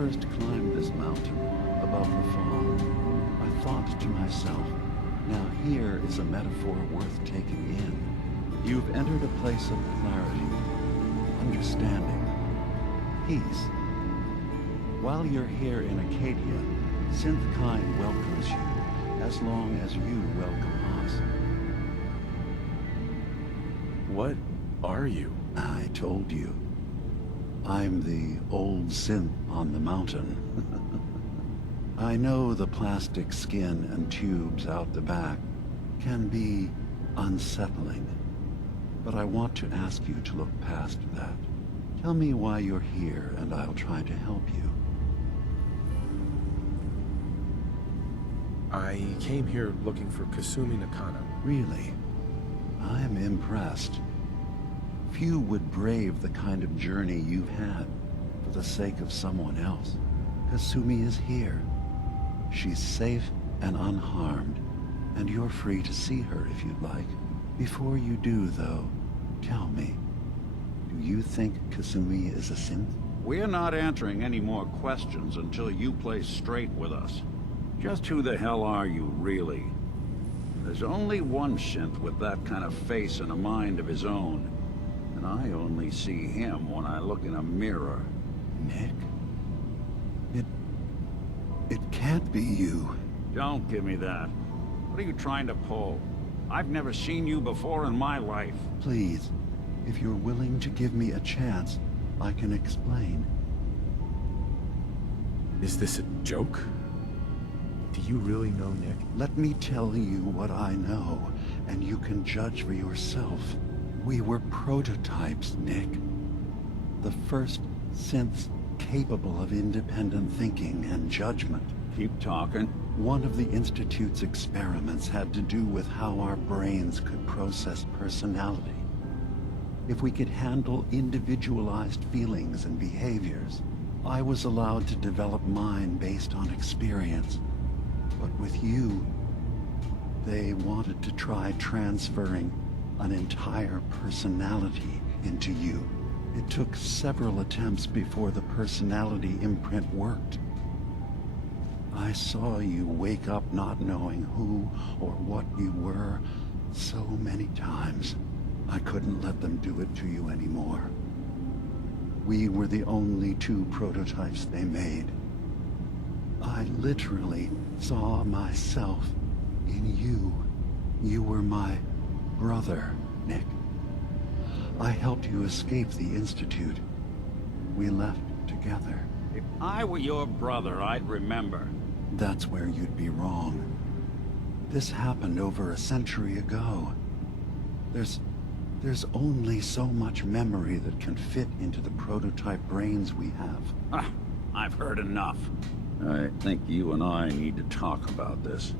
first climbed this mountain above the fog, I thought to myself, now here is a metaphor worth taking in. You've entered a place of clarity, understanding, peace. While you're here in Acadia, Synthkind welcomes you as long as you welcome us. What are you? I told you. I'm the old synth on the mountain. I know the plastic skin and tubes out the back can be unsettling, but I want to ask you to look past that. Tell me why you're here, and I'll try to help you. I came here looking for Kasumi Nakano. Really? I'm impressed. Few would brave the kind of journey you've had for the sake of someone else. Kasumi is here. She's safe and unharmed, and you're free to see her if you'd like. Before you do, though, tell me, do you think Kasumi is a synth? We're not answering any more questions until you play straight with us. Just who the hell are you, really? There's only one synth with that kind of face and a mind of his own. And I only see him when I look in a mirror. Nick? It can't be you. Don't give me that. What are you trying to pull? I've never seen you before in my life. Please, if you're willing to give me a chance, I can explain. Is this a joke? Do you really know Nick? Let me tell you what I know, and you can judge for yourself. We were prototypes, Nick. The first synths capable of independent thinking and judgment. Keep talking. One of the Institute's experiments had to do with how our brains could process personality. If we could handle individualized feelings and behaviors, I was allowed to develop mine based on experience. But with you, they wanted to try transferring an entire personality into you. It took several attempts before the personality imprint worked. I saw you wake up not knowing who or what you were so many times. I couldn't let them do it to you anymore. We were the only two prototypes they made. I literally saw myself in you. You were my brother, Nick. I helped you escape the Institute. We left together. If I were your brother, I'd remember. That's where you'd be wrong. This happened over a century ago. There's only so much memory that can fit into the prototype brains we have. Ah, I've heard enough. I think you and I need to talk about this.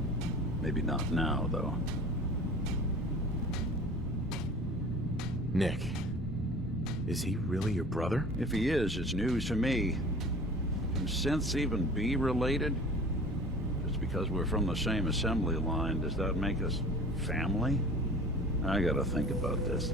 Maybe not now, though. Nick, is he really your brother? If he is, it's news to me. Can synths even be related? Just because we're from the same assembly line, does that make us family? I gotta think about this.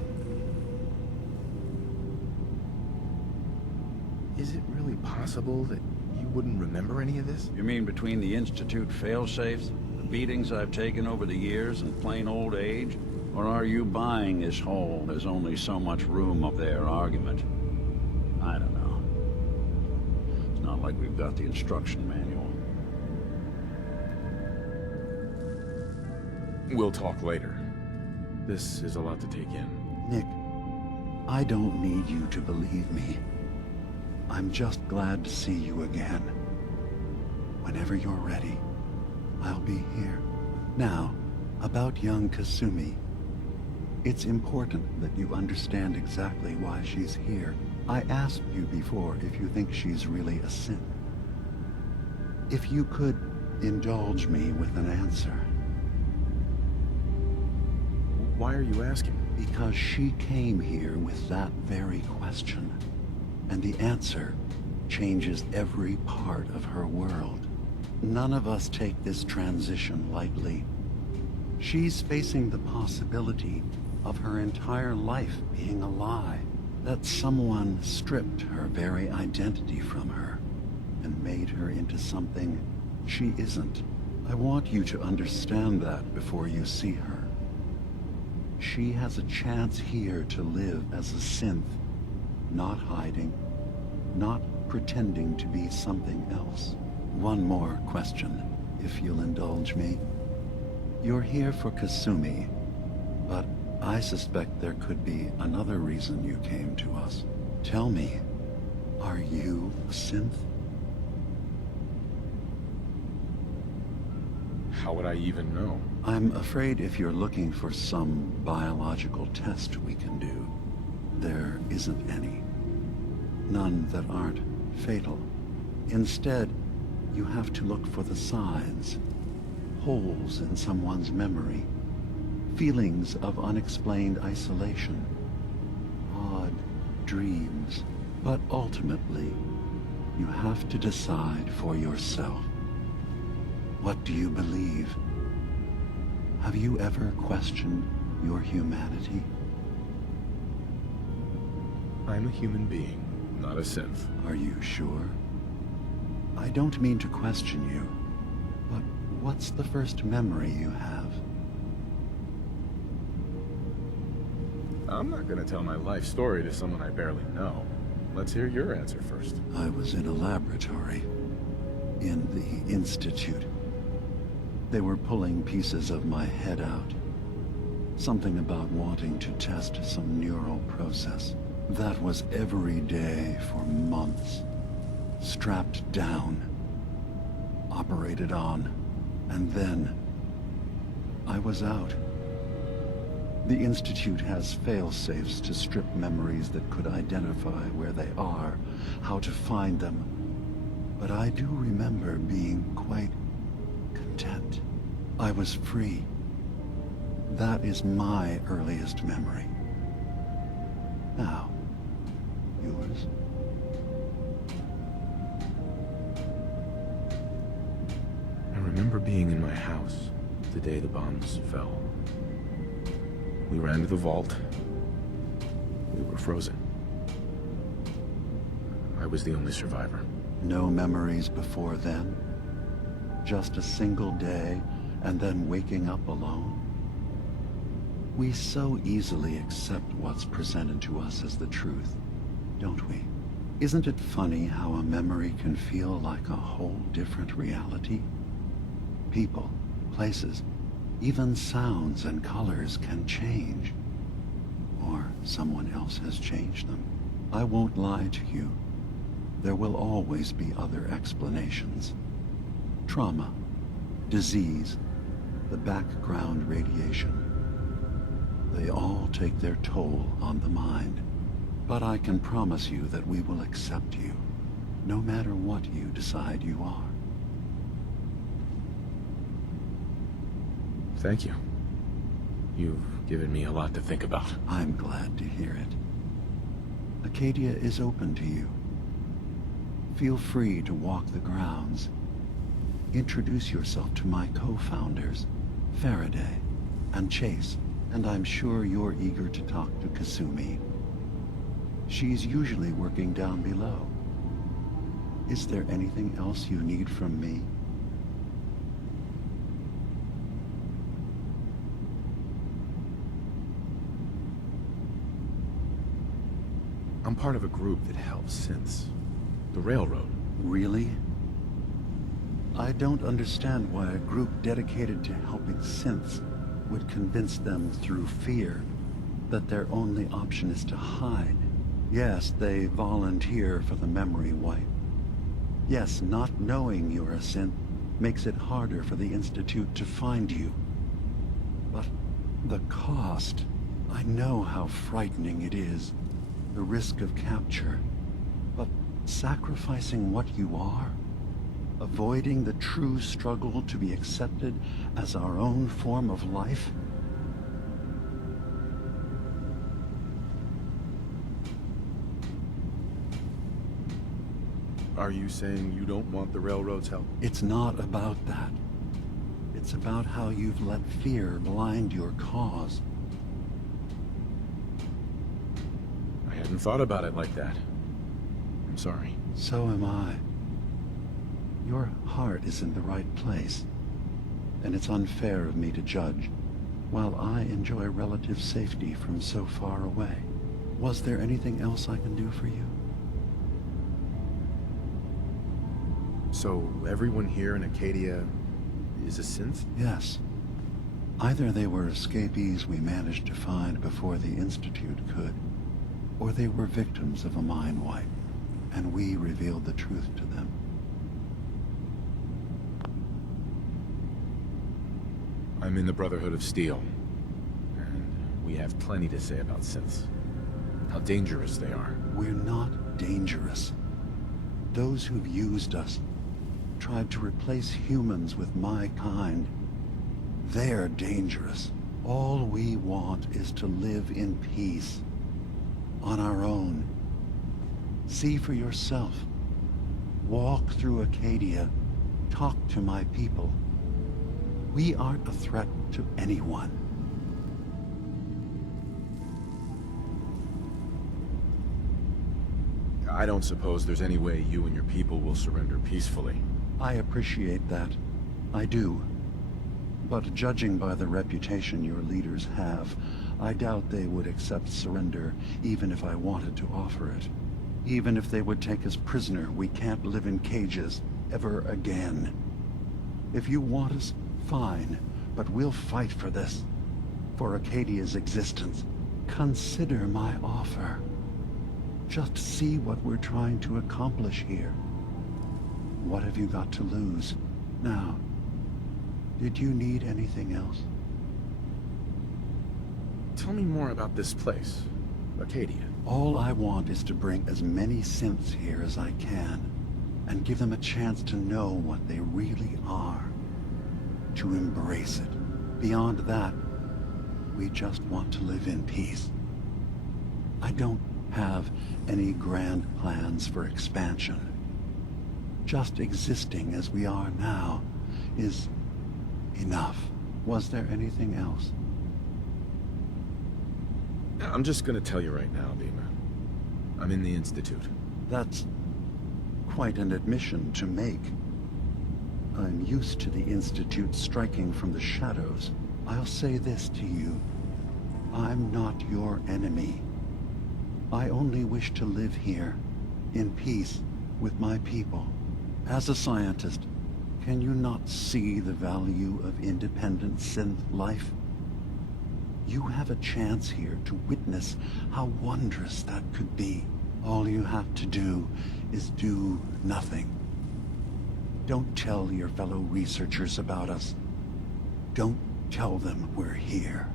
Is it really possible that you wouldn't remember any of this? You mean between the Institute failsafes, the beatings I've taken over the years, and plain old age? Or are you buying this whole "there's only so much room up there" argument? I don't know. It's not like we've got the instruction manual. We'll talk later. This is a lot to take in. Nick, I don't need you to believe me. I'm just glad to see you again. Whenever you're ready, I'll be here. Now, about young Kasumi. It's important that you understand exactly why she's here. I asked you before if you think she's really a synth. If you could indulge me with an answer. Why are you asking? Because she came here with that very question. And the answer changes every part of her world. None of us take this transition lightly. She's facing the possibility of her entire life being a lie, that someone stripped her very identity from her, and made her into something she isn't. I want you to understand that before you see her. She has a chance here to live as a synth, not hiding, not pretending to be something else. One more question, if you'll indulge me. You're here for Kasumi, but I suspect there could be another reason you came to us. Tell me, are you a synth? How would I even know? I'm afraid if you're looking for some biological test we can do, there isn't any. None that aren't fatal. Instead, you have to look for the signs, holes in someone's memory, feelings of unexplained isolation, odd dreams. But ultimately, you have to decide for yourself. What do you believe? Have you ever questioned your humanity? I'm a human being, not a synth. Are you sure? I don't mean to question you, but what's the first memory you have? I'm not gonna tell my life story to someone I barely know. Let's hear your answer first. I was in a laboratory, in the Institute. They were pulling pieces of my head out. Something about wanting to test some neural process. That was every day for months. Strapped down, operated on, and then I was out. The Institute has fail-safes to strip memories that could identify where they are, how to find them. But I do remember being quite content. I was free. That is my earliest memory. Now, yours? I remember being in my house the day the bombs fell. We ran to the vault. We were frozen. I was the only survivor. No memories before then? Just a single day, and then waking up alone? We so easily accept what's presented to us as the truth, don't we? Isn't it funny how a memory can feel like a whole different reality? People, places, even sounds and colors can change. Or someone else has changed them. I won't lie to you. There will always be other explanations. Trauma, disease, the background radiation. They all take their toll on the mind. But I can promise you that we will accept you, no matter what you decide you are. Thank you. You've given me a lot to think about. I'm glad to hear it. Acadia is open to you. Feel free to walk the grounds. Introduce yourself to my co-founders, Faraday and Chase, and I'm sure you're eager to talk to Kasumi. She's usually working down below. Is there anything else you need from me? I'm part of a group that helps synths. The Railroad. Really? I don't understand why a group dedicated to helping synths would convince them through fear that their only option is to hide. Yes, they volunteer for the memory wipe. Yes, not knowing you're a synth makes it harder for the Institute to find you. But the cost, I know how frightening it is. The risk of capture. But sacrificing what you are, avoiding the true struggle to be accepted as our own form of life? Are you saying you don't want the Railroad's help? It's not about that. It's about how you've let fear blind your cause. I hadn't thought about it like that. I'm sorry. So am I. Your heart is in the right place, and it's unfair of me to judge, while I enjoy relative safety from so far away. Was there anything else I can do for you? So everyone here in Acadia is a synth? Yes. Either they were escapees we managed to find before the Institute could, or they were victims of a mind wipe, and we revealed the truth to them. I'm in the Brotherhood of Steel, and we have plenty to say about synths. How dangerous they are. We're not dangerous. Those who've used us, tried to replace humans with my kind, they're dangerous. All we want is to live in peace, on our own. See for yourself. Walk through Acadia, talk to my people. We aren't a threat to anyone. I don't suppose there's any way you and your people will surrender peacefully. I appreciate that. I do. But judging by the reputation your leaders have, I doubt they would accept surrender even if I wanted to offer it. Even if they would take us prisoner, we can't live in cages ever again. If you want us, fine, but we'll fight for this. For Acadia's existence. Consider my offer. Just see what we're trying to accomplish here. What have you got to lose? Now, did you need anything else? Tell me more about this place, Acadia. All I want is to bring as many synths here as I can, and give them a chance to know what they really are. To embrace it. Beyond that, we just want to live in peace. I don't have any grand plans for expansion. Just existing as we are now is enough. Was there anything else? I'm just gonna tell you right now, Dima. I'm in the Institute. That's quite an admission to make. I'm used to the Institute striking from the shadows. I'll say this to you. I'm not your enemy. I only wish to live here, in peace, with my people. As a scientist, can you not see the value of independent synth life? You have a chance here to witness how wondrous that could be. All you have to do is do nothing. Don't tell your fellow researchers about us. Don't tell them we're here.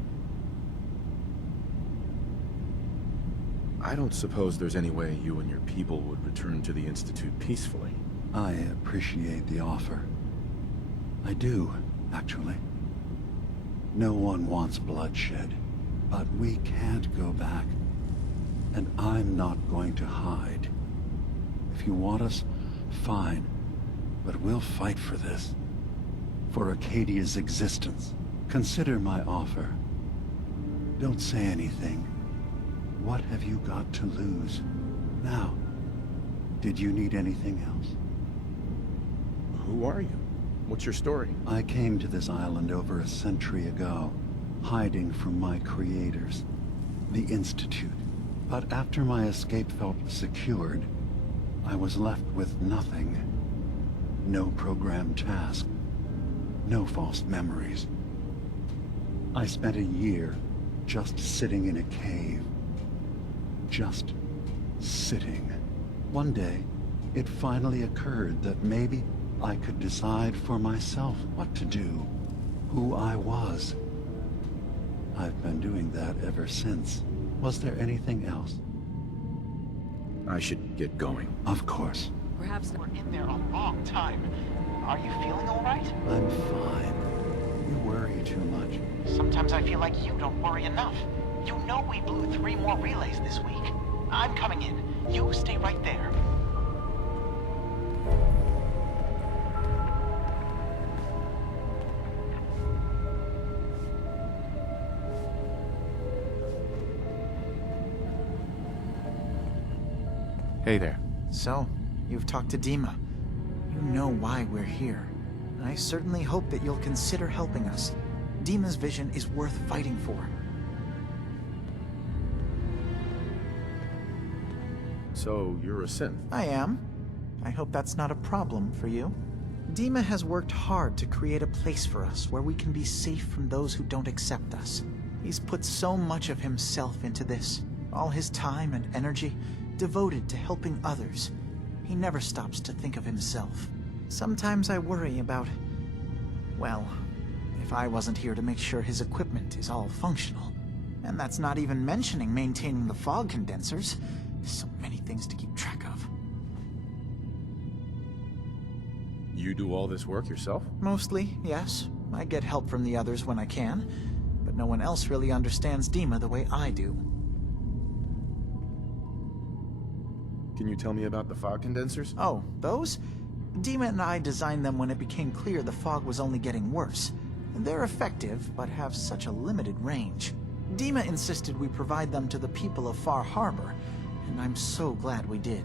I don't suppose there's any way you and your people would return to the Institute peacefully. I appreciate the offer. I do, actually. No one wants bloodshed, but we can't go back. And I'm not going to hide. If you want us, fine. But we'll fight for this. For Acadia's existence. Consider my offer. Don't say anything. What have you got to lose? Now, did you need anything else? Who are you? What's your story? I came to this island over a century ago, hiding from my creators, the Institute. But after my escape felt secured, I was left with nothing. No programmed task. No false memories. I spent a year just sitting in a cave. Just sitting. One day, it finally occurred that maybe I could decide for myself what to do, who I was. I've been doing that ever since. Was there anything else? I should get going. Of course. Perhaps we're in there a long time. Are you feeling all right? I'm fine. You worry too much. Sometimes I feel like you don't worry enough. You know we blew 3 more relays this week. I'm coming in. You stay right there. Hey there. So, you've talked to Dima. You You know why we're here. I certainly hope that you'll consider helping us. Dima's vision is worth fighting for. So, you're a synth? I am. I hope that's not a problem for you. Dima has worked hard to create a place for us where we can be safe from those who don't accept us. He's put so much of himself into this, all his time and energy devoted to helping others. He never stops to think of himself. Sometimes I worry about, well, if I wasn't here to make sure his equipment is all functional. And that's not even mentioning maintaining the fog condensers. So many things to keep track of. You do all this work yourself? Mostly, yes. I get help from the others when I can, but no one else really understands Dima the way I do. Can you tell me about the fog condensers? Oh, those? Dima and I designed them when it became clear the fog was only getting worse. They're effective, but have such a limited range. Dima insisted we provide them to the people of Far Harbor, and I'm so glad we did.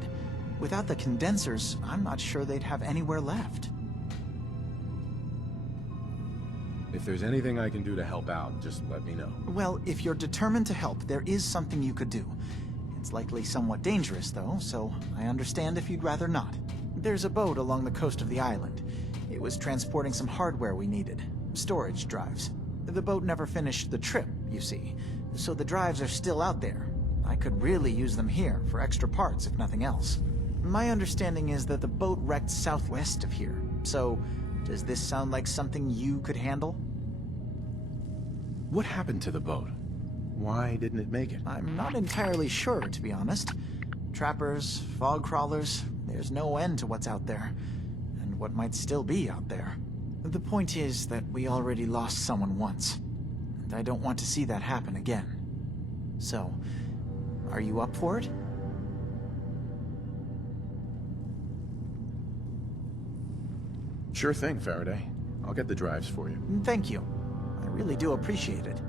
Without the condensers, I'm not sure they'd have anywhere left. If there's anything I can do to help out, just let me know. Well, if you're determined to help, there is something you could do. It's likely somewhat dangerous, though, so I understand if you'd rather not. There's a boat along the coast of the island. It was transporting some hardware we needed. Storage drives. The boat never finished the trip, you see, so the drives are still out there. I could really use them here for extra parts, if nothing else. My understanding is that the boat wrecked southwest of here, so does this sound like something you could handle? What happened to the boat? Why didn't it make it? I'm not entirely sure, to be honest. Trappers, fog crawlers, there's no end to what's out there, and what might still be out there. The point is that we already lost someone once, and I don't want to see that happen again. So, are you up for it? Sure thing, Faraday. I'll get the drives for you. Thank you. I really do appreciate it.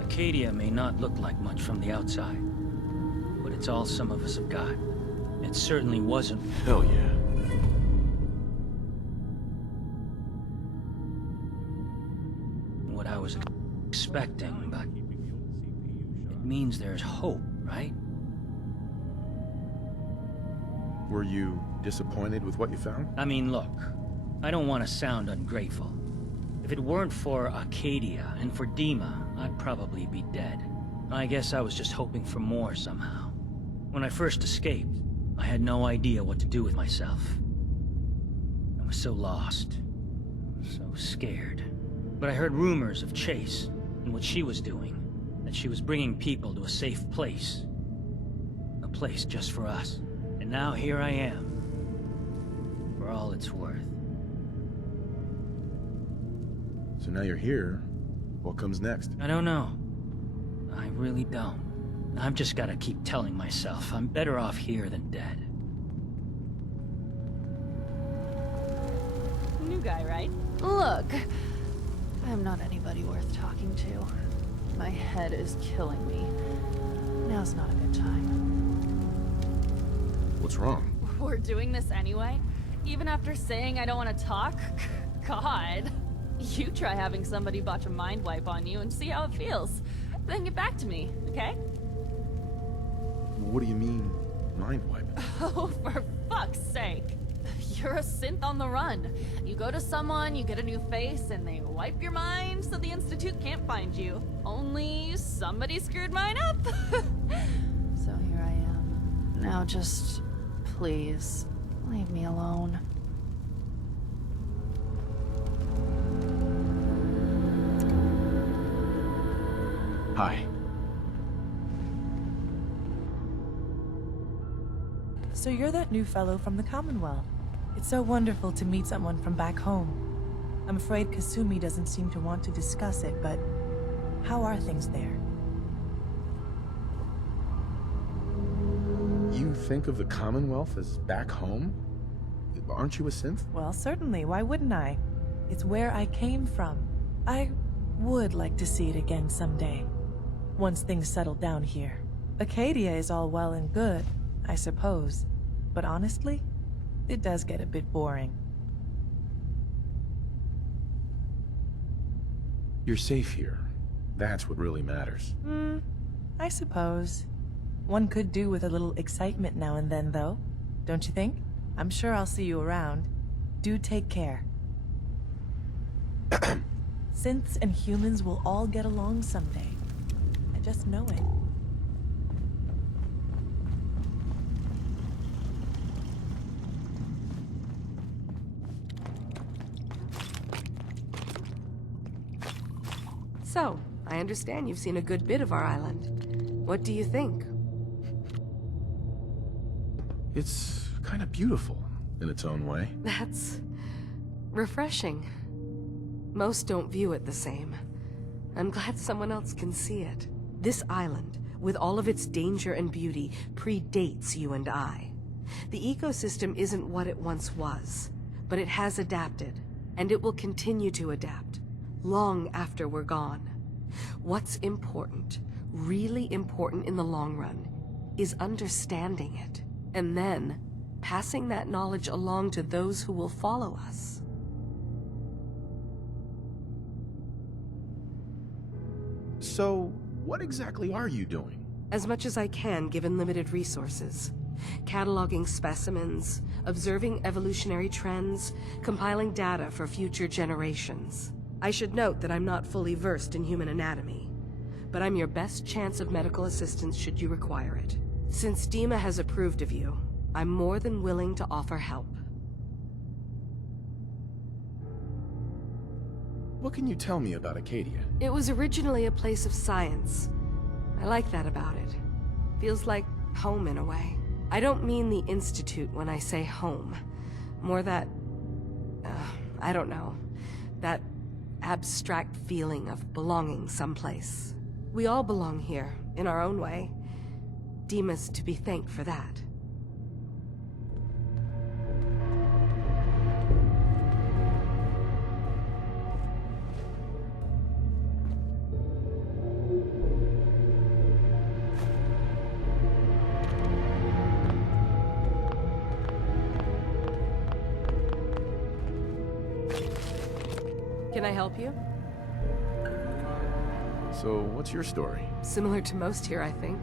Acadia may not look like much from the outside, but it's all some of us have got. It certainly wasn't. Hell yeah. What I was expecting, but it means there's hope, right? Were you disappointed with what you found? I mean, look, I don't want to sound ungrateful. If it weren't for Acadia and for Dima, I'd probably be dead. I guess I was just hoping for more somehow. When I first escaped, I had no idea what to do with myself. I was so lost, so scared. But I heard rumors of Chase and what she was doing, that she was bringing people to a safe place. A place just for us. And now here I am, for all it's worth. So now you're here. What comes next? I don't know. I really don't. I've just gotta keep telling myself I'm better off here than dead. New guy, right? Look, I'm not anybody worth talking to. My head is killing me. Now's not a good time. What's wrong? We're doing this anyway? Even after saying I don't want to talk? God. You try having somebody botch a mind wipe on you and see how it feels. Then get back to me, okay? What do you mean, mind wipe? Oh, for fuck's sake. You're a synth on the run. You go to someone, you get a new face, and they wipe your mind so the Institute can't find you. Only somebody screwed mine up. So here I am. Now just, please, leave me alone. Hi. So you're that new fellow from the Commonwealth. It's so wonderful to meet someone from back home. I'm afraid Kasumi doesn't seem to want to discuss it, but how are things there? You think of the Commonwealth as back home? Aren't you a synth? Well, certainly. Why wouldn't I? It's where I came from. I would like to see it again someday, once things settle down here. Acadia is all well and good, I suppose, but honestly, it does get a bit boring. You're safe here. That's what really matters. I suppose. One could do with a little excitement now and then, though. Don't you think? I'm sure I'll see you around. Do take care. Synths and humans will all get along someday. I just know it. So, I understand you've seen a good bit of our island. What do you think? It's kind of beautiful in its own way. That's refreshing. Most don't view it the same. I'm glad someone else can see it. This island, with all of its danger and beauty, predates you and I. The ecosystem isn't what it once was, but it has adapted, and it will continue to adapt, long after we're gone. What's important, really important in the long run, is understanding it, and then passing that knowledge along to those who will follow us. So, what exactly are you doing? As much as I can, given limited resources. Cataloging specimens, observing evolutionary trends, compiling data for future generations. I should note that I'm not fully versed in human anatomy, but I'm your best chance of medical assistance should you require it. Since Dima has approved of you, I'm more than willing to offer help. What can you tell me about Acadia? It was originally a place of science. I like that about it. Feels like home in a way. I don't mean the Institute when I say home. More that, I don't know, that abstract feeling of belonging someplace. We all belong here, in our own way. Dima's to be thanked for that. Can I help you? So, what's your story? Similar to most here, I think.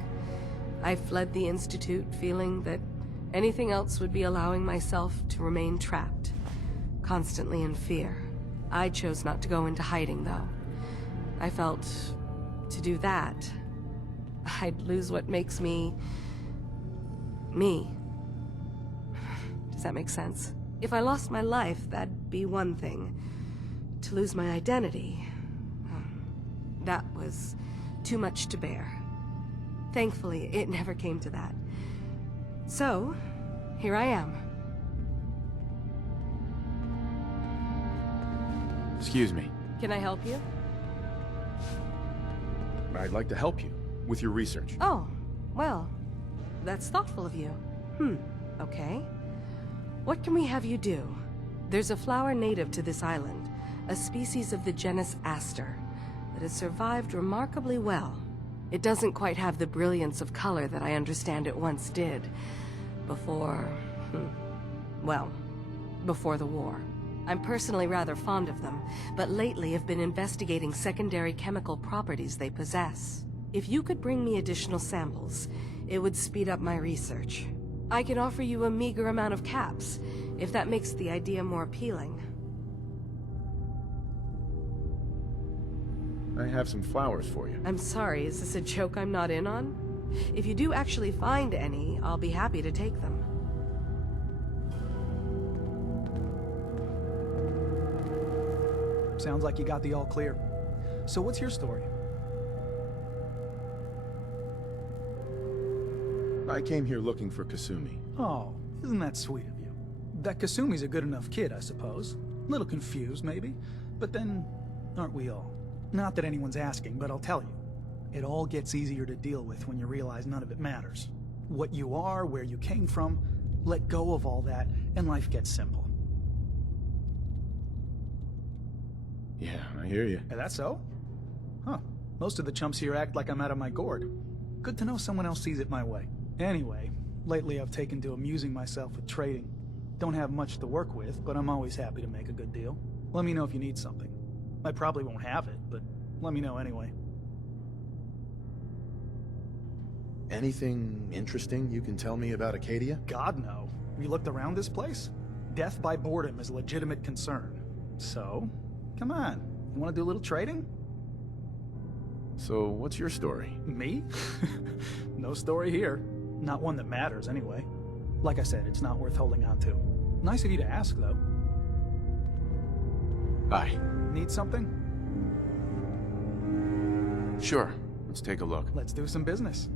I fled the Institute feeling that anything else would be allowing myself to remain trapped, constantly in fear. I chose not to go into hiding, though. I felt to do that, I'd lose what makes me... me. Does that make sense? If I lost my life, that'd be one thing. To lose my identity, that was too much to bear. Thankfully, it never came to that. So, here I am. Excuse me. Can I help you? I'd like to help you with your research. Oh, well, that's thoughtful of you. Okay. What can we have you do? There's a flower native to this island, a species of the genus Aster, that has survived remarkably well. It doesn't quite have the brilliance of color that I understand it once did. Before... well, before the war. I'm personally rather fond of them, but lately have been investigating secondary chemical properties they possess. If you could bring me additional samples, it would speed up my research. I can offer you a meager amount of caps, if that makes the idea more appealing. I have some flowers for you. I'm sorry, is this a joke I'm not in on? If you do actually find any, I'll be happy to take them. Sounds like you got the all clear. So what's your story? I came here looking for Kasumi. Oh, isn't that sweet of you? That Kasumi's a good enough kid, I suppose. Little confused, maybe. But then, aren't we all? Not that anyone's asking, but I'll tell you. It all gets easier to deal with when you realize none of it matters. What you are, where you came from, let go of all that, and life gets simple. Yeah, I hear you. Is that so? Huh. Most of the chumps here act like I'm out of my gourd. Good to know someone else sees it my way. Anyway, lately I've taken to amusing myself with trading. Don't have much to work with, but I'm always happy to make a good deal. Let me know if you need something. I probably won't have it, but let me know anyway. Anything interesting you can tell me about Acadia? God, no. You looked around this place? Death by boredom is a legitimate concern. So, come on. You want to do a little trading? So, what's your story? Me? No story here. Not one that matters, anyway. Like I said, it's not worth holding on to. Nice of you to ask, though. Hi. Need something? Sure. Let's take a look. Let's do some business.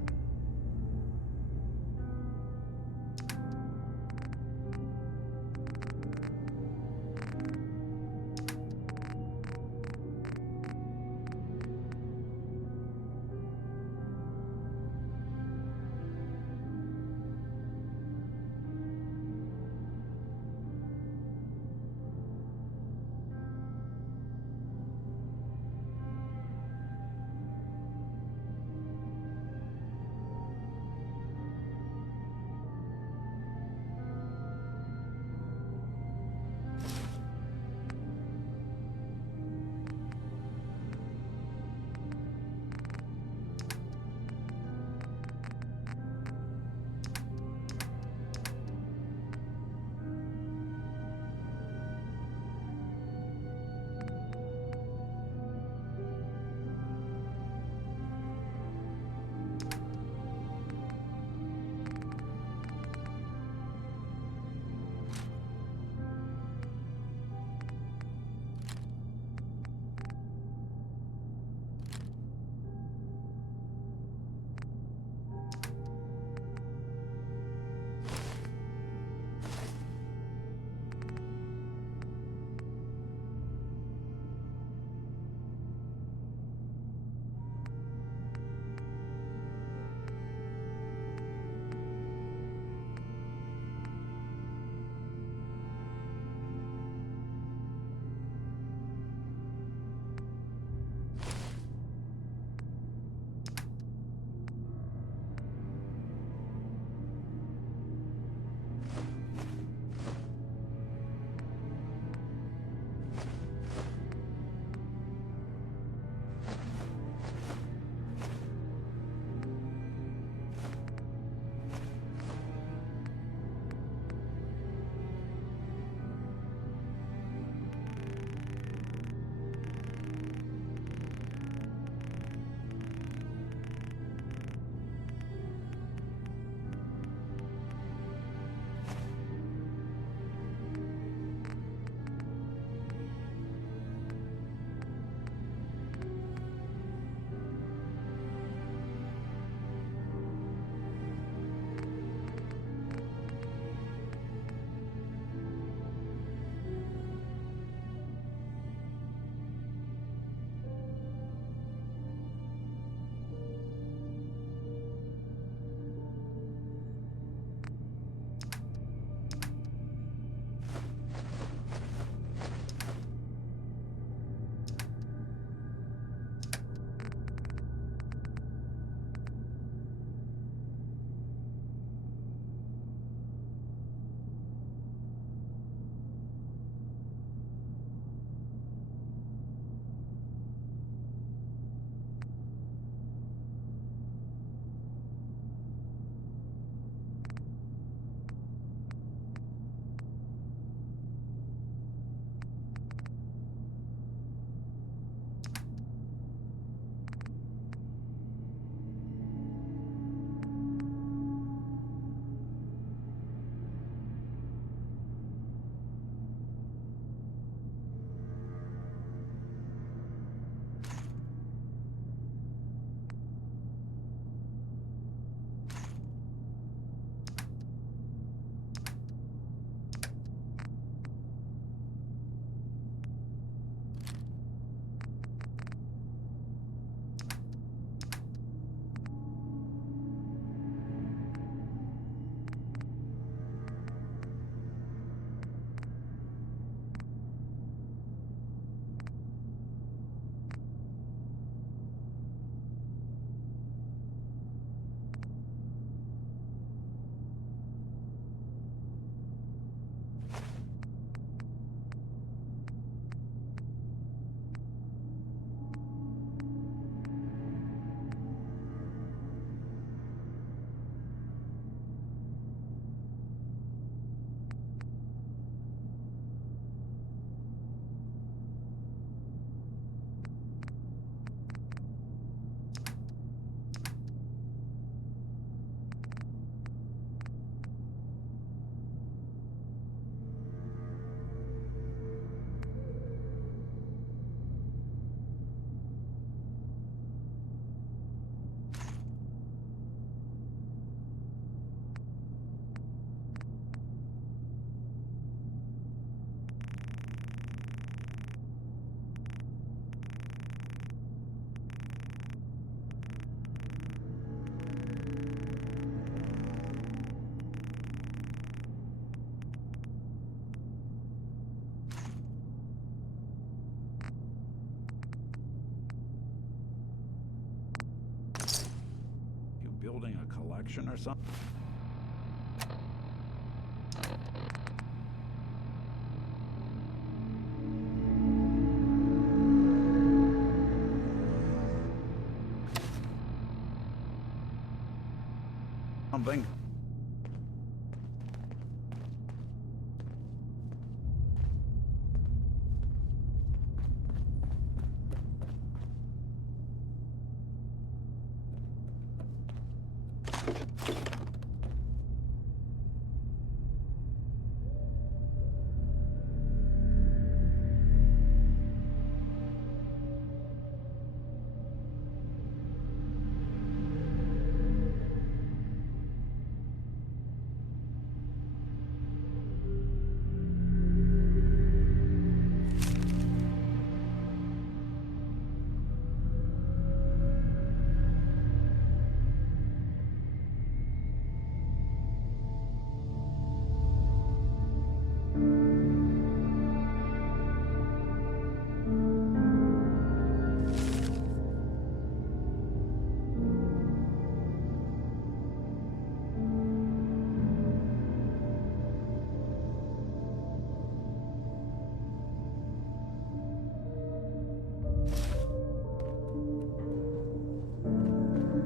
building a collection or something? Something?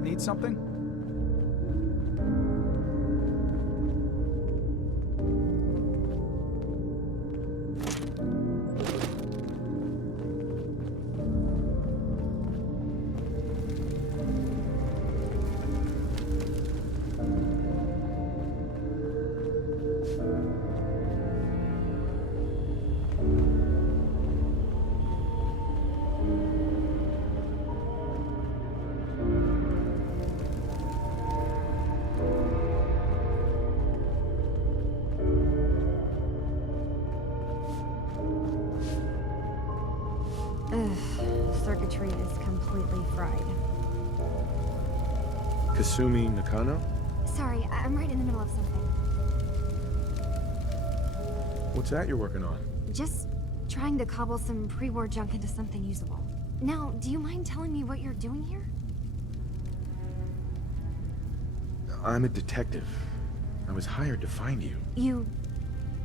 Need something? Circuitry is completely fried. Kasumi Nakano? Sorry, I'm right in the middle of something. What's that you're working on? Just trying to cobble some pre-war junk into something usable. Now, do you mind telling me what you're doing here? I'm a detective. I was hired to find you.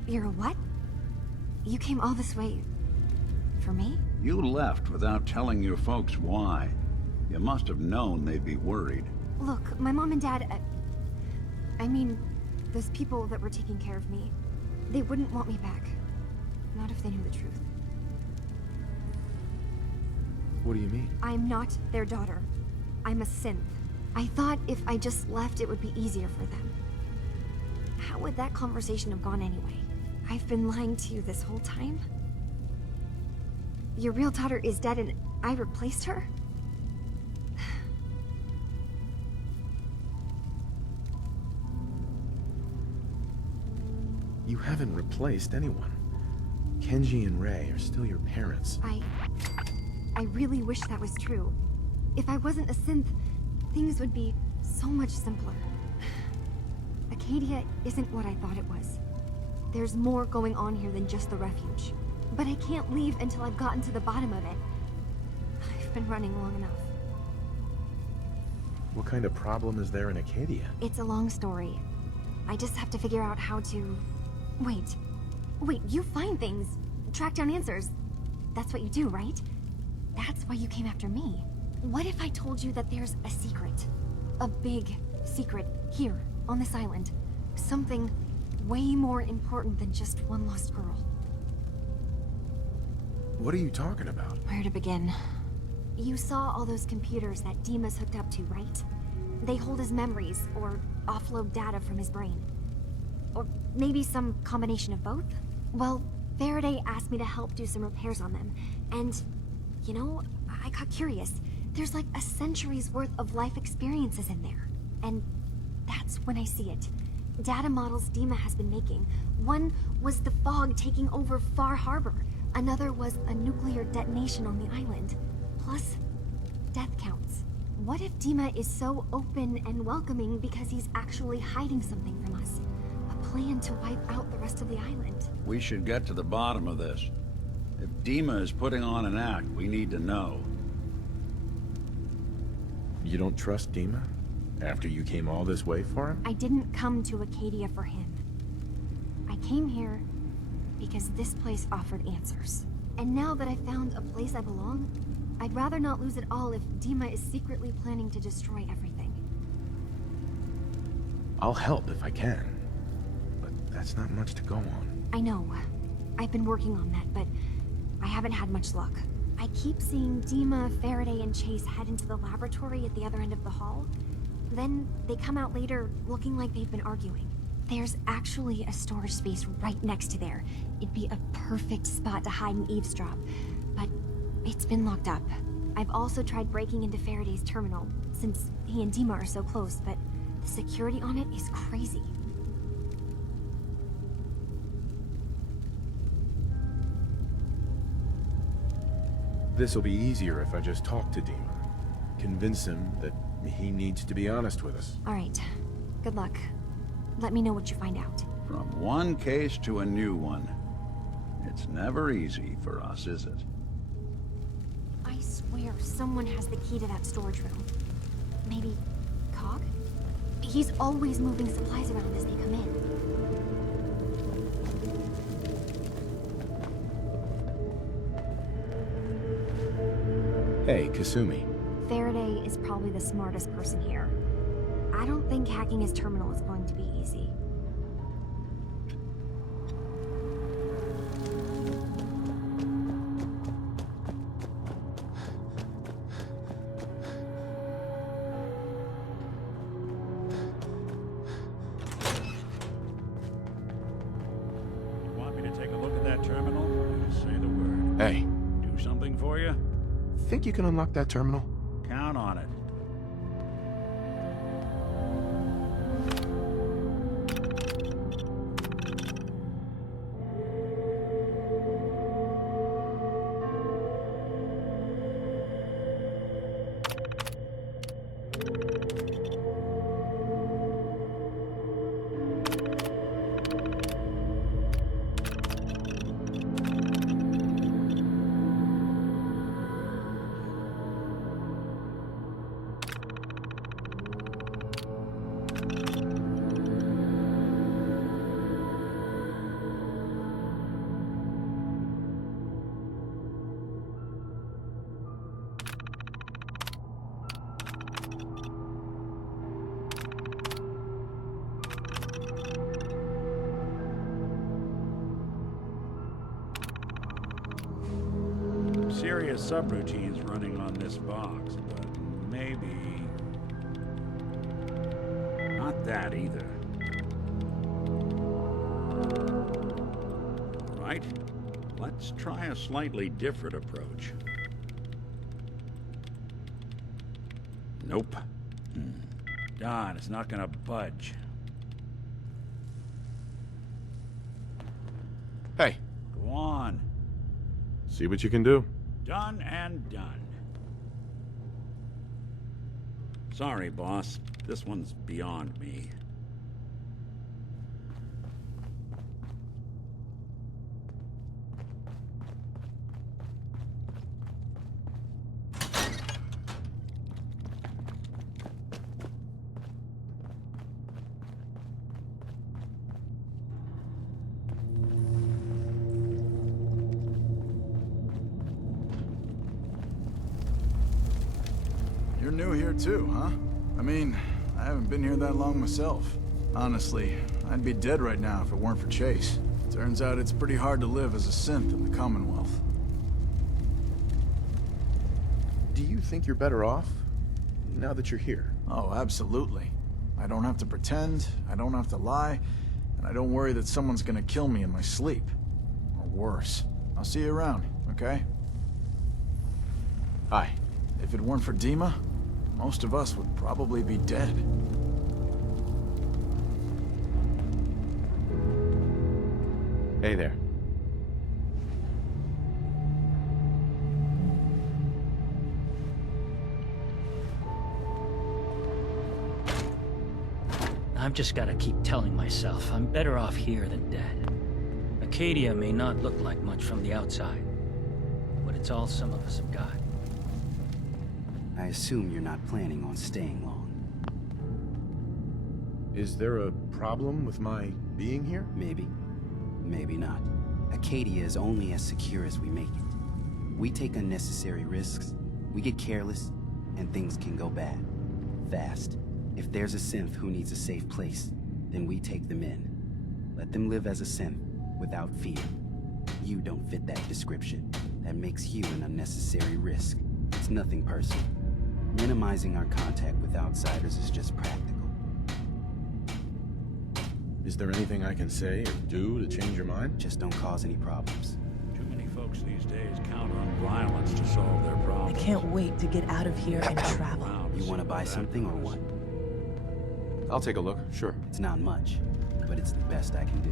You're a what? You came all this way... for me? You left without telling your folks why. You must have known they'd be worried. Look, my mom and dad... I mean, those people that were taking care of me, they wouldn't want me back. Not if they knew the truth. What do you mean? I'm not their daughter. I'm a synth. I thought if I just left, it would be easier for them. How would that conversation have gone anyway? I've been lying to you this whole time? Your real daughter is dead and I replaced her? You haven't replaced anyone. Kenji and Rei are still your parents. I really wish that was true. If I wasn't a synth, things would be so much simpler. Acadia isn't what I thought it was. There's more going on here than just the refuge. But I can't leave until I've gotten to the bottom of it. I've been running long enough. What kind of problem is there in Acadia? It's a long story. I just have to figure out how to... Wait, you find things, track down answers. That's what you do, right? That's why you came after me. What if I told you that there's a secret? A big secret here, on this island. Something way more important than just one lost girl. What are you talking about? Where to begin? You saw all those computers that Dima's hooked up to, right? They hold his memories, or offload data from his brain. Or maybe some combination of both? Well, Faraday asked me to help do some repairs on them, and, you know, I got curious. There's like a century's worth of life experiences in there. And that's when I see it. Data models Dima has been making. One was the fog taking over Far Harbor. Another was a nuclear detonation on the island. Plus, death counts. What if Dima is so open and welcoming because he's actually hiding something from us? A plan to wipe out the rest of the island. We should get to the bottom of this. If Dima is putting on an act, we need to know. You don't trust Dima? After you came all this way for him? I didn't come to Acadia for him. I came here because this place offered answers. And now that I found a place I belong, I'd rather not lose it all if Dima is secretly planning to destroy everything. I'll help if I can. But that's not much to go on. I know. I've been working on that, but I haven't had much luck. I keep seeing Dima, Faraday, and Chase head into the laboratory at the other end of the hall. Then they come out later looking like they've been arguing. There's actually a storage space right next to there. It'd be a perfect spot to hide and eavesdrop, but it's been locked up. I've also tried breaking into Faraday's terminal, since he and Dima are so close, but the security on it is crazy. This'll be easier if I just talk to Dima. Convince him that he needs to be honest with us. All right. Good luck. Let me know what you find out. From one case to a new one. It's never easy for us, is it? I swear someone has the key to that storage room. Maybe Cog? He's always moving supplies around as they come in. Hey, Kasumi. Faraday is probably the smartest person here. I don't think hacking his terminal is going to be easy. Want me to take a look at that terminal? Say the word. Hey, Do something for you? think you can unlock that terminal? Count on it. Serious subroutines running on this box, but maybe not that either. Right? Let's try a slightly different approach. Nope. Don, it's not gonna budge. Hey, Go on. see what you can do. Done and done. Sorry, boss. This one's beyond me. You're new here too, huh? I mean, I haven't been here that long myself. Honestly, I'd be dead right now if it weren't for Chase. Turns out it's pretty hard to live as a synth in the Commonwealth. Do you think you're better off now that you're here? Oh, absolutely. I don't have to pretend, I don't have to lie, and I don't worry that someone's gonna kill me in my sleep. Or worse. I'll see you around, okay? Hi. If it weren't for Dima, most of us would probably be dead. Hey there. I've just gotta keep telling myself I'm better off here than dead. Acadia may not look like much from the outside, but it's all some of us have got. I assume you're not planning on staying long. Is there a problem with my being here? Maybe. Maybe not. Acadia is only as secure as we make it. We take unnecessary risks, we get careless, and things can go bad. Fast. If there's a synth who needs a safe place, then we take them in. Let them live as a synth, without fear. You don't fit that description. That makes you an unnecessary risk. It's nothing personal. Minimizing our contact with outsiders is just practical. Is there anything I can say or do to change your mind? Just don't cause any problems. Too many folks these days count on violence to solve their problems. I can't wait to get out of here and travel. You want to buy something or what? I'll take a look, sure. It's not much, but it's the best I can do.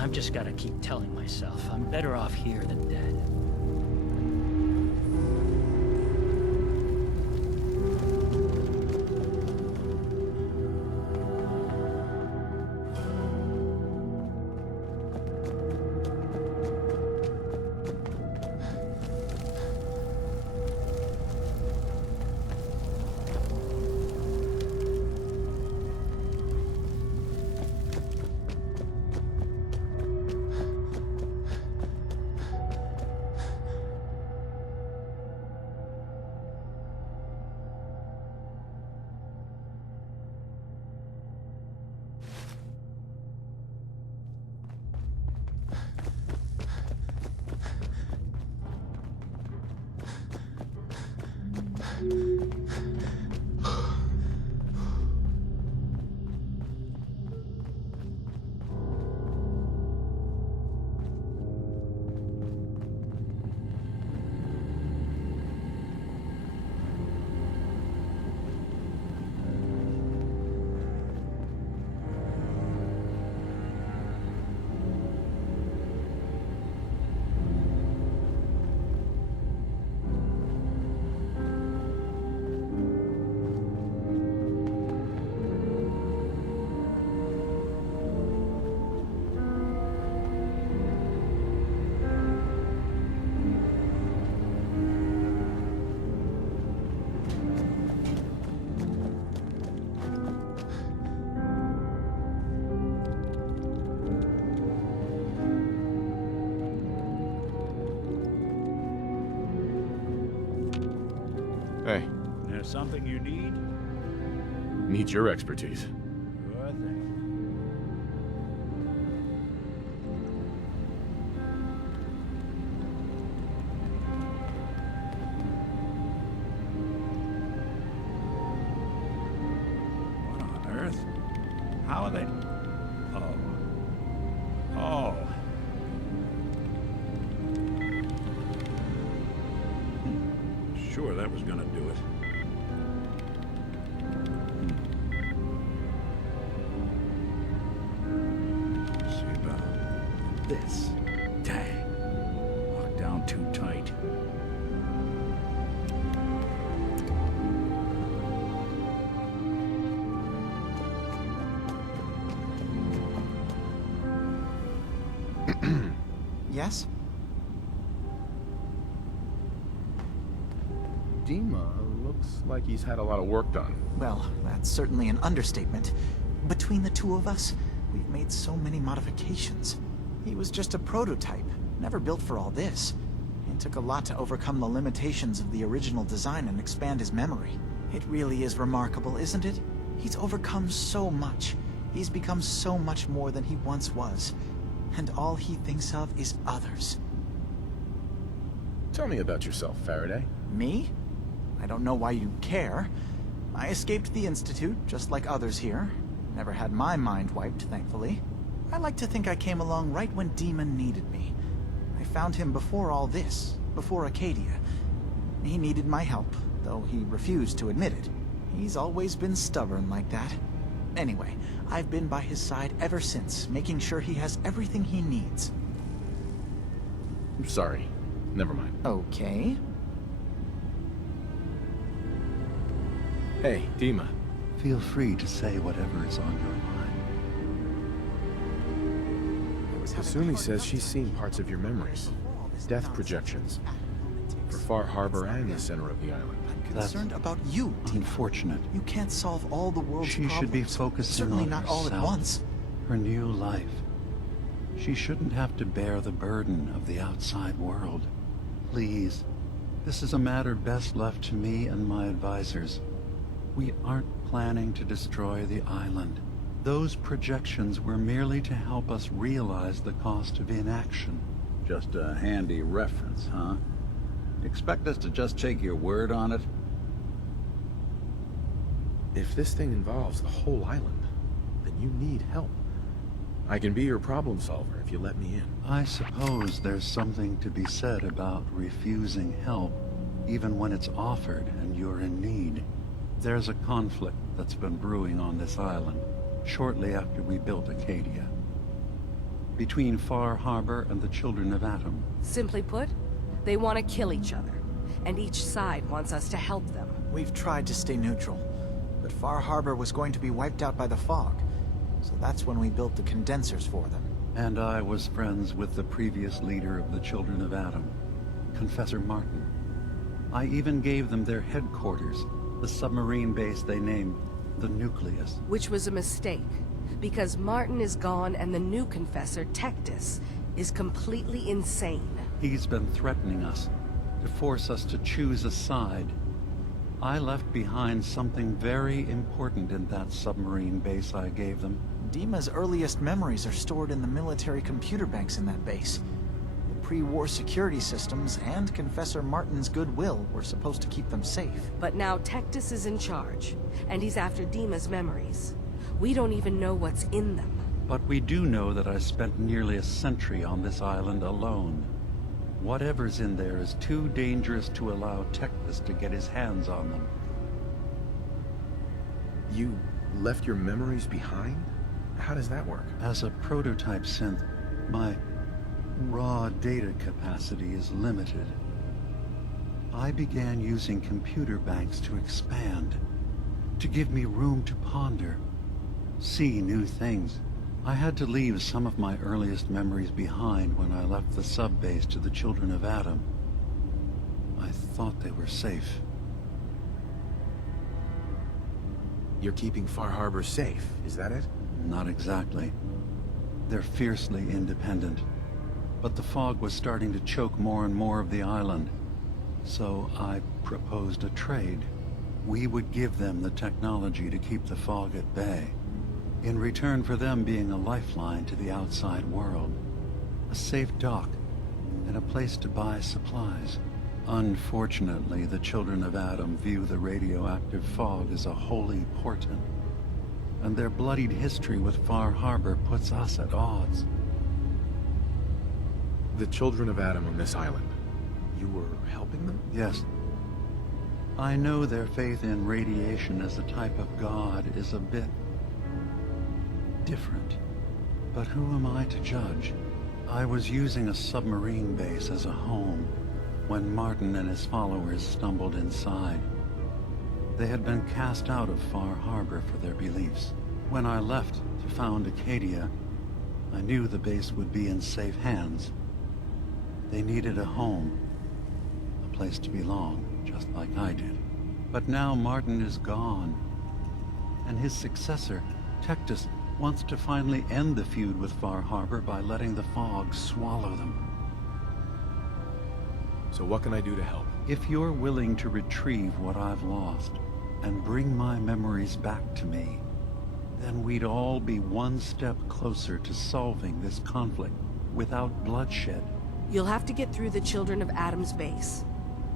I've just gotta keep telling myself I'm better off here than dead. Hey, There's something you need? need your expertise. Sure thing. What on earth? How are they? Oh. Oh. Sure, that was gonna do it. See about this. Dang. Locked down too tight. Yes? Dima looks like he's had a lot of work done. Well, that's certainly an understatement. Between the two of us, we've made so many modifications. He was just a prototype, never built for all this. It took a lot to overcome the limitations of the original design and expand his memory. It really is remarkable, isn't it? He's overcome so much. He's become so much more than he once was. And all he thinks of is others. Tell me about yourself, Faraday. Me? I don't know why you care. I escaped the Institute, just like others here. Never had my mind wiped, thankfully. I like to think I came along right when Dima needed me. I found him before all this, before Acadia. He needed my help, though he refused to admit it. He's always been stubborn like that. Anyway, I've been by his side ever since, making sure he has everything he needs. I'm sorry. Never mind. Okay. Hey, Dima. Feel free to say whatever is on your mind. Kasumi says she's seen parts of your memories. Death projections. For Far Harbor and the center of the island. I'm concerned about you, Dima. Unfortunate. You can't solve all the world's problems. She should be focusing Certainly on not herself, all at once. her new life. She shouldn't have to bear the burden of the outside world. Please, this is a matter best left to me and my advisors. We aren't planning to destroy the island. Those projections were merely to help us realize the cost of inaction. Just a handy reference, huh? Expect us to just take your word on it? If this thing involves the whole island, then you need help. I can be your problem solver if you let me in. I suppose there's something to be said about refusing help, even when it's offered and you're in need. There's a conflict that's been brewing on this island, shortly after we built Acadia. Between Far Harbor and the Children of Atom. Simply put, they want to kill each other, and each side wants us to help them. We've tried to stay neutral, but Far Harbor was going to be wiped out by the fog, so that's when we built the condensers for them. And I was friends with the previous leader of the Children of Atom, Confessor Martin. I even gave them their headquarters, the submarine base they named the Nucleus. Which was a mistake, because Martin is gone and the new Confessor, Tectus, is completely insane. He's been threatening us, to force us to choose a side. I left behind something very important in that submarine base I gave them. Dima's earliest memories are stored in the military computer banks in that base. The pre-war security systems and Confessor Martin's goodwill were supposed to keep them safe. But now Tectus is in charge, and he's after Dima's memories. We don't even know what's in them. But we do know that I spent nearly a century on this island alone. Whatever's in there is too dangerous to allow Tectus to get his hands on them. You left your memories behind? How does that work? As a prototype synth, my raw data capacity is limited. I began using computer banks to expand, to give me room to ponder, see new things. I had to leave some of my earliest memories behind when I left the sub-base to the Children of Atom. I thought they were safe. You're keeping Far Harbor safe, is that it? Not exactly. They're fiercely independent. But the fog was starting to choke more and more of the island. So I proposed a trade. We would give them the technology to keep the fog at bay, in return for them being a lifeline to the outside world, a safe dock, and a place to buy supplies. Unfortunately, the Children of Atom view the radioactive fog as a holy portent, and their bloodied history with Far Harbor puts us at odds. The Children of Atom on this island, you were helping them? Yes. I know their faith in radiation as a type of god is a bit different, but who am I to judge? I was using a submarine base as a home when Martin and his followers stumbled inside. They had been cast out of Far Harbor for their beliefs. When I left to found Acadia, I knew the base would be in safe hands. They needed a home, a place to belong. just like I did. But now Martin is gone, and his successor, Tectus, wants to finally end the feud with Far Harbor by letting the fog swallow them. So what can I do to help? If you're willing to retrieve what I've lost and bring my memories back to me, then we'd all be one step closer to solving this conflict without bloodshed. You'll have to get through the Children of Adam's base.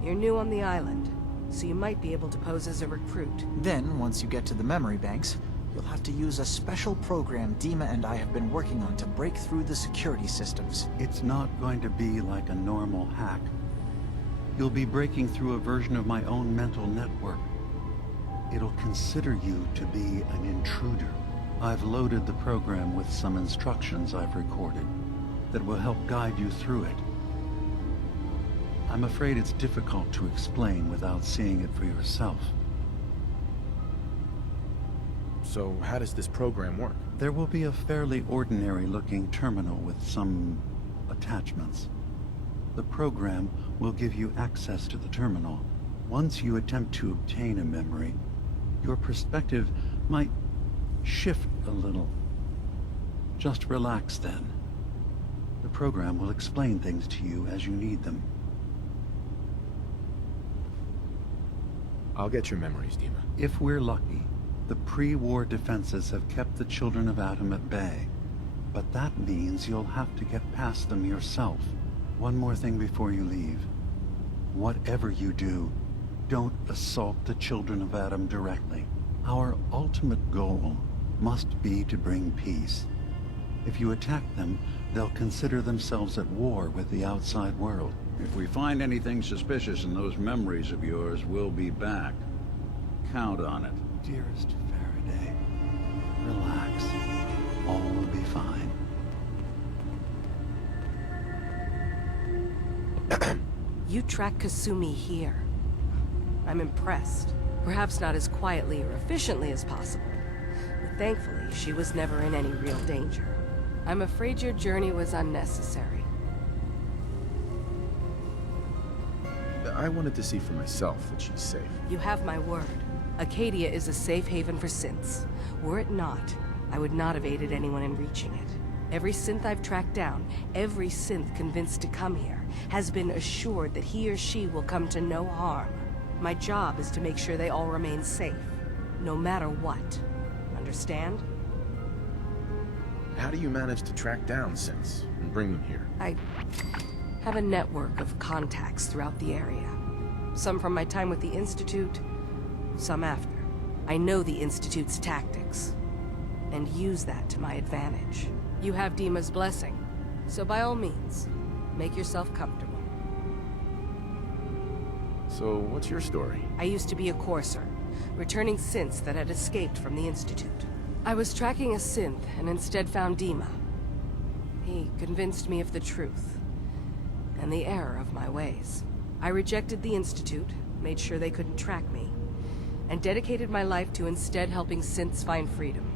You're new on the island, so you might be able to pose as a recruit. Then, once you get to the memory banks, you'll have to use a special program Dima and I have been working on to break through the security systems. It's not going to be like a normal hack. You'll be breaking through a version of my own mental network. It'll consider you to be an intruder. I've loaded the program with some instructions I've recorded that will help guide you through it. I'm afraid it's difficult to explain without seeing it for yourself. So how does this program work? There will be a fairly ordinary-looking terminal with some attachments. The program will give you access to the terminal. Once you attempt to obtain a memory, your perspective might shift a little. Just relax then. The program will explain things to you as you need them. I'll get your memories, Dima. If we're lucky, the pre-war defenses have kept the Children of Atom at bay. But that means you'll have to get past them yourself. One more thing before you leave. Whatever you do, don't assault the Children of Atom directly. Our ultimate goal must be to bring peace. If you attack them, they'll consider themselves at war with the outside world. If we find anything suspicious in those memories of yours, we'll be back. Count on it. Dearest Faraday, relax. All will be fine. You track Kasumi here. I'm impressed. Perhaps not as quietly or efficiently as possible, but thankfully she was never in any real danger. I'm afraid your journey was unnecessary. I wanted to see for myself that she's safe. You have my word. Acadia is a safe haven for synths. Were it not, I would not have aided anyone in reaching it. Every synth I've tracked down, every synth convinced to come here, has been assured that he or she will come to no harm. My job is to make sure they all remain safe, no matter what. Understand? How do you manage to track down synths and bring them here? I have a network of contacts throughout the area. Some from my time with the Institute, some after. I know the Institute's tactics, and use that to my advantage. You have Dima's blessing, so by all means, make yourself comfortable. So, what's your story? I used to be a courser, returning synths that had escaped from the Institute. I was tracking a synth and instead found Dima. He convinced me of the truth, and the error of my ways. I rejected the Institute, made sure they couldn't track me, and dedicated my life to instead helping synths find freedom.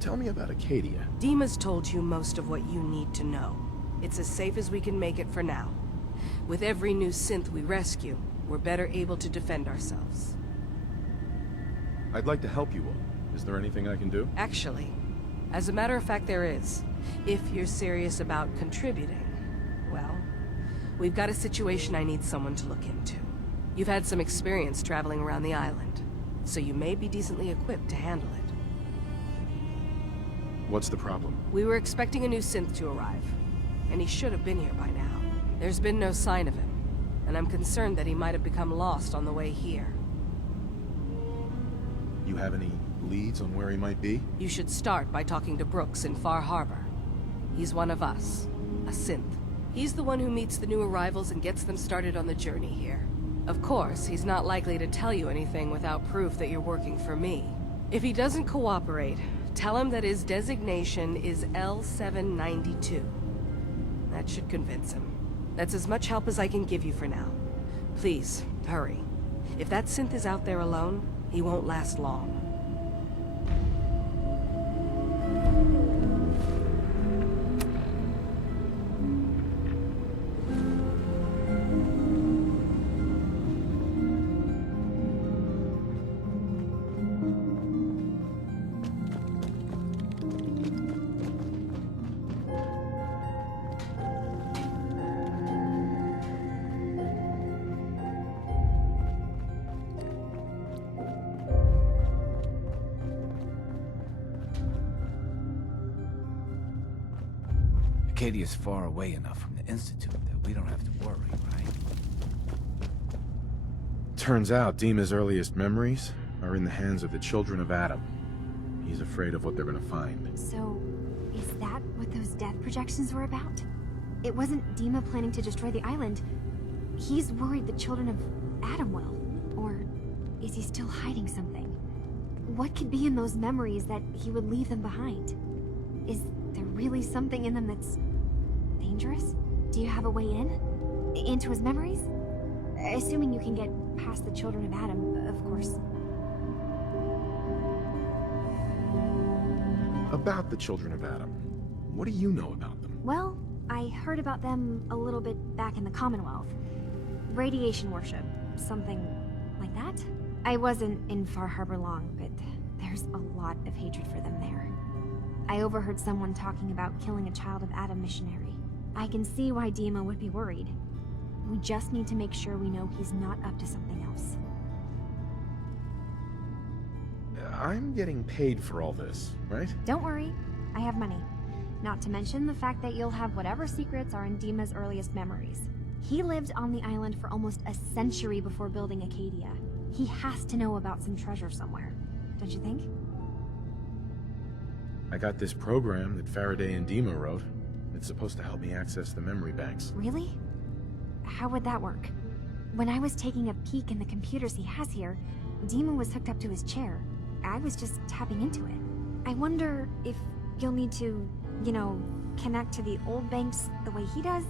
Tell me about Acadia. Dima's told you most of what you need to know. It's as safe as we can make it for now. With every new synth we rescue, we're better able to defend ourselves. I'd like to help you all. Is there anything I can do? Actually, as a matter of fact, there is. If you're serious about contributing, well, we've got a situation I need someone to look into. You've had some experience traveling around the island, so you may be decently equipped to handle it. What's the problem? We were expecting a new synth to arrive, and he should have been here by now. There's been no sign of him, and I'm concerned that he might have become lost on the way here. You have any leads on where he might be? You should start by talking to Brooks in Far Harbor. He's one of us, a synth. He's the one who meets the new arrivals and gets them started on the journey here. Of course, he's not likely to tell you anything without proof that you're working for me. If he doesn't cooperate, tell him that his designation is L792. That should convince him. That's as much help as I can give you for now. Please, hurry. If that synth is out there alone, he won't last long. Acadia's far away enough from the Institute that we don't have to worry, right? Turns out Dima's earliest memories are in the hands of the children of Adam. He's afraid of what they're gonna find. So, is that what those death projections were about? It wasn't Dima planning to destroy the island. He's worried the children of Adam will. Or is he still hiding something? What could be in those memories that he would leave them behind? Is there really something in them that's dangerous? Do you have a way in? Into his memories? Assuming you can get past the children of Adam, of course. About the children of Adam, what do you know about them? Well, I heard about them a little bit back in the Commonwealth. Radiation worship, something like that. I wasn't in Far Harbor long, but there's a lot of hatred for them there. I overheard someone talking about killing a child of Adam missionary. I can see why Dima would be worried. We just need to make sure we know he's not up to something else. I'm getting paid for all this, right? Don't worry, I have money. Not to mention the fact that you'll have whatever secrets are in Dima's earliest memories. He lived on the island for almost a century before building Acadia. He has to know about some treasure somewhere, don't you think? I got this program that Faraday and Dima wrote. It's supposed to help me access the memory banks. Really? How would that work? When I was taking a peek in the computers he has here, Dima was hooked up to his chair. I was just tapping into it. I wonder if you'll need to, you know, connect to the old banks the way he does?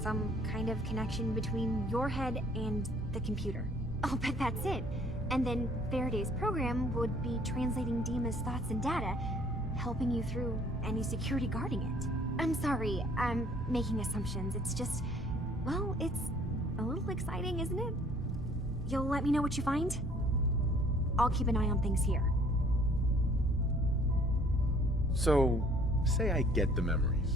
Some kind of connection between your head and the computer. Oh, but that's it. And then Faraday's program would be translating Dima's thoughts and data, helping you through any security guarding it. I'm sorry, I'm making assumptions. It's just, well, it's a little exciting, isn't it? You'll let me know what you find? I'll keep an eye on things here. So, say I get the memories.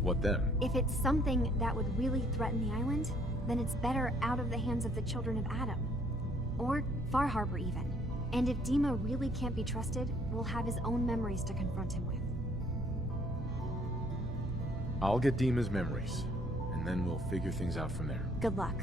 What then? If it's something that would really threaten the island, then it's better out of the hands of the children of Adam. Or Far Harbor even. And if Dima really can't be trusted, we'll have his own memories to confront him with. I'll get Dima's memories, and then we'll figure things out from there. Good luck.